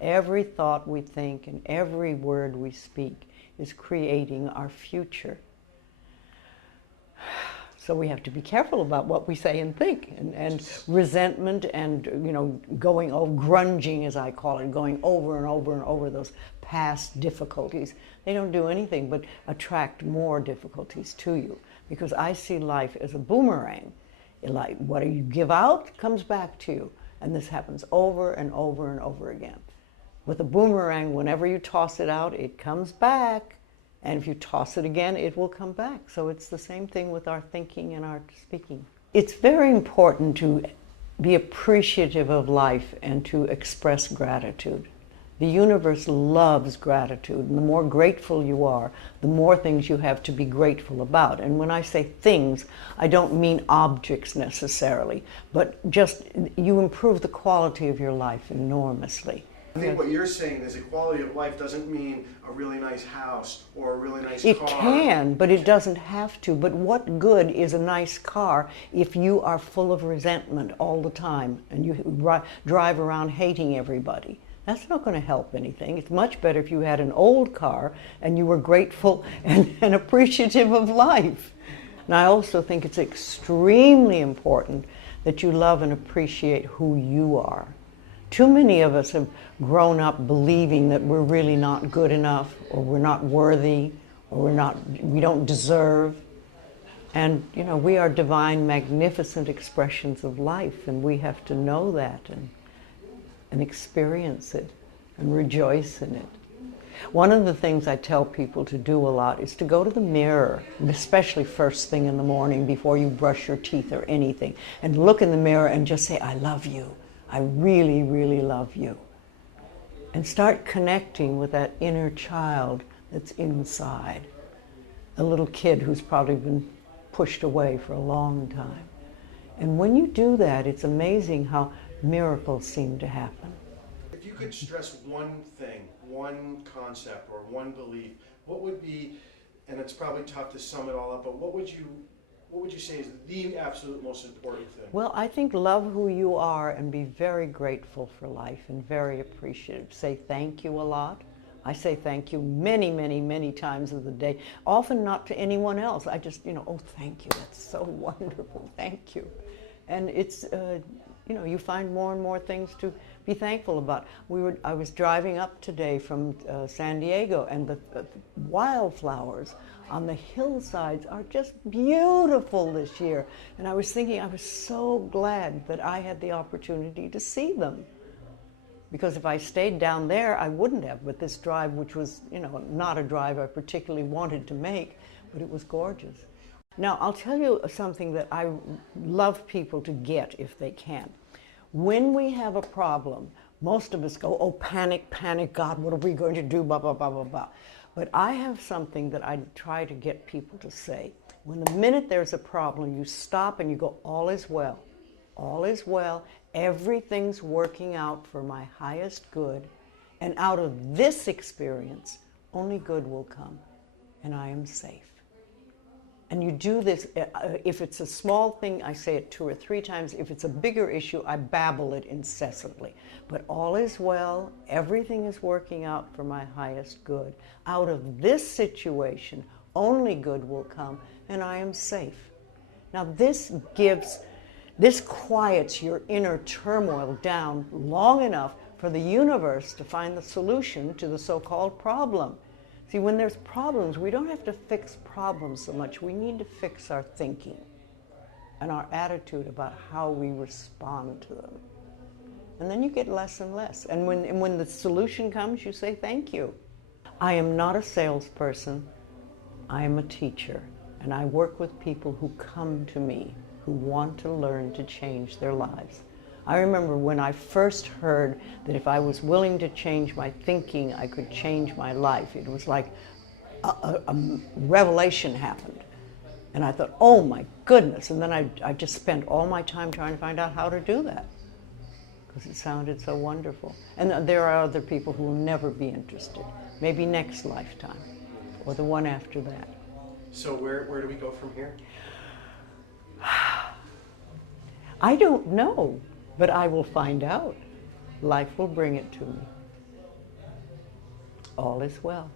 Every thought we think and every word we speak is creating our future. So we have to be careful about what we say and think, and resentment and, going over, grunging as I call it, going over and over and over those past difficulties. They don't do anything but attract more difficulties to you, because I see life as a boomerang. Like what you give out comes back to you, and this happens over and over and over again. With a boomerang, whenever you toss it out, it comes back. And if you toss it again, it will come back. So it's the same thing with our thinking and our speaking. It's very important to be appreciative of life and to express gratitude. The universe loves gratitude, and the more grateful you are, the more things you have to be grateful about. And when I say things, I don't mean objects necessarily, but just you improve the quality of your life enormously. I think what you're saying is equality of life doesn't mean a really nice house or a really nice car. It can, but it doesn't have to. But what good is a nice car if you are full of resentment all the time and you drive around hating everybody? That's not going to help anything. It's much better if you had an old car and you were grateful and appreciative of life. And I also think it's extremely important that you love and appreciate who you are. Too many of us have grown up believing that we're really not good enough, or we're not worthy, or we don't deserve. And we are divine, magnificent expressions of life, and we have to know that and experience it and rejoice in it. One of the things I tell people to do a lot is to go to the mirror, especially first thing in the morning before you brush your teeth or anything, and look in the mirror and just say, I love you. I really, really love you. And start connecting with that inner child that's inside. A little kid who's probably been pushed away for a long time. And when you do that, it's amazing how miracles seem to happen. If you could stress one thing, one concept, or one belief, what would be, and it's probably tough to sum it all up, but what would you say is the absolute most important thing? Well, I think love who you are and be very grateful for life and very appreciative. Say thank you a lot. I say thank you many, many, many times of the day, often not to anyone else. I just, oh, thank you, that's so wonderful, thank you. And it's, you find more and more things to be thankful about. I was driving up today from San Diego, and the wildflowers on the hillsides are just beautiful this year. And I was thinking, I was so glad that I had the opportunity to see them. Because if I stayed down there, I wouldn't have. But this drive, which was, not a drive I particularly wanted to make, but it was gorgeous. Now, I'll tell you something that I love people to get if they can. When we have a problem, most of us go, oh, panic, panic, God, what are we going to do, blah, blah, blah, blah, blah. But I have something that I try to get people to say. When the minute there's a problem, you stop and you go, all is well. All is well. Everything's working out for my highest good. And out of this experience, only good will come. And I am safe. And you do this, if it's a small thing, I say it 2 or 3 times. If it's a bigger issue, I babble it incessantly. But all is well, everything is working out for my highest good. Out of this situation, only good will come, and I am safe. Now this quiets your inner turmoil down long enough for the universe to find the solution to the so-called problem. See, when there's problems, we don't have to fix problems so much. We need to fix our thinking and our attitude about how we respond to them. And then you get less and less. And when the solution comes, you say, thank you. I am not a salesperson. I am a teacher. And I work with people who come to me, who want to learn to change their lives. I remember when I first heard that if I was willing to change my thinking, I could change my life. It was like a revelation happened. And I thought, oh my goodness. And then I just spent all my time trying to find out how to do that, because it sounded so wonderful. And there are other people who will never be interested. Maybe next lifetime, or the one after that. So where do we go from here? I don't know. But I will find out. Life will bring it to me. All is well.